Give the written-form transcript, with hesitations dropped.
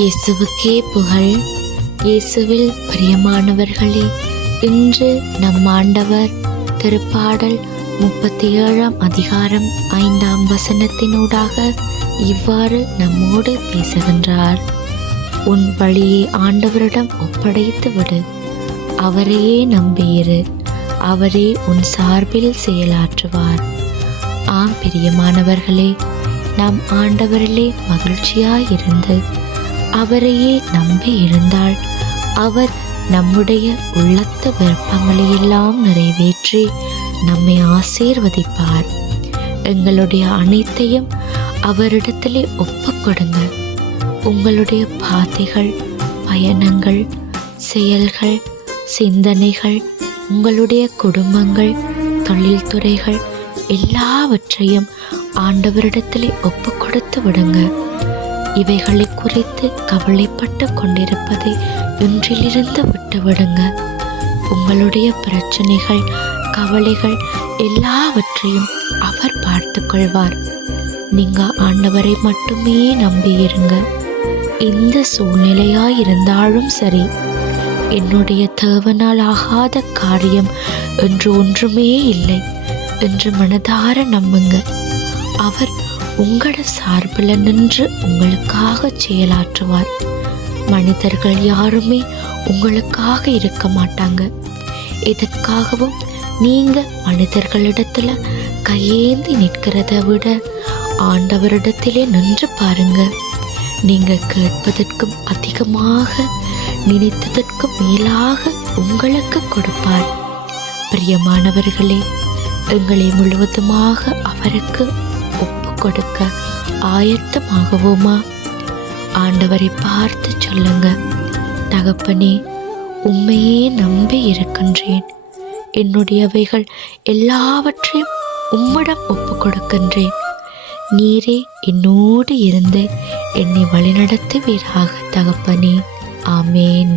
இயேசுவுக்கே புகழ். இயேசுவில் பிரியமானவர்களே, இன்று நம் ஆண்டவர் திருப்பாடல் 37 அதிகாரம் 5 வசனத்தினூடாக இவ்வாறு நம்மோடு பேசுகின்றார். உன் வழியை ஆண்டவரிடம் ஒப்படைத்து விடு, அவரையே நம்பியிரு, அவரே உன் சார்பில் செயலாற்றுவார். ஆம் பிரியமானவர்களே, நாம் ஆண்டவரிலே மகிழ்ச்சியாயிருந்து அவரையே நம்பி இருந்தால் அவர் நம்முடைய உள்ளத்து விருப்பங்களையெல்லாம் நிறைவேற்றி நம்மை ஆசீர்வதிப்பார். எங்களுடைய அனைத்தையும் அவரிடத்திலே ஒப்புக்கொடுங்க. உங்களுடைய பாதைகள், பயணங்கள், செயல்கள், சிந்தனைகள், உங்களுடைய குடும்பங்கள், தொழில்துறைகள் எல்லாவற்றையும் ஆண்டவரிடத்திலே ஒப்பு கொடுத்து விடுங்க. இவைகளை குறித்து கவலைப்பட்டு கொண்டிருப்பதை இன்றிலிருந்து விட்டுவிடுங்க. உங்களுடைய பிரச்சனைகள், கவலைகள் எல்லாவற்றையும் அவர் பார்த்து கொள்வார். நீங்க ஆண்டவரை மட்டுமே நம்பியிருங்க. எந்த சூழ்நிலையாயிருந்தாலும் சரி, என்னுடைய தேவனால் ஆகாத காரியம் என்று ஒன்றுமே இல்லை என்று மனதார நம்புங்க. அவர் உங்களோட சார்பில் நின்று உங்களுக்காக செயலாற்றுவார். மனிதர்கள் யாருமே உங்களுக்காக இருக்க மாட்டாங்க. எதற்காகவும் நீங்க மனிதர்களிடத்துல கையேந்தி நிற்கிறத விட ஆண்டவரிடத்திலே நின்று பாருங்க. நீங்க கேட்பதற்கும் அதிகமாக, நினைத்ததற்கும் மேலாக உங்களுக்கு கொடுப்பார். பிரியமானவர்களே, எங்களை முழுவதுமாக அவருக்கு ஒப்பு கொடுக்க ஆயத்தமாகவோமா? ஆண்டவரை பார்த்து சொல்லுங்க, தகப்பனே, உம்மையே நம்பி இருக்கின்றேன். என்னுடையவைகள் எல்லாவற்றையும் உம்மிடம் ஒப்பு கொடுக்கின்றேன். நீரே என்னோடு இருந்து என்னை வழிநடத்துவீராக தகப்பனே. ஆமேன்.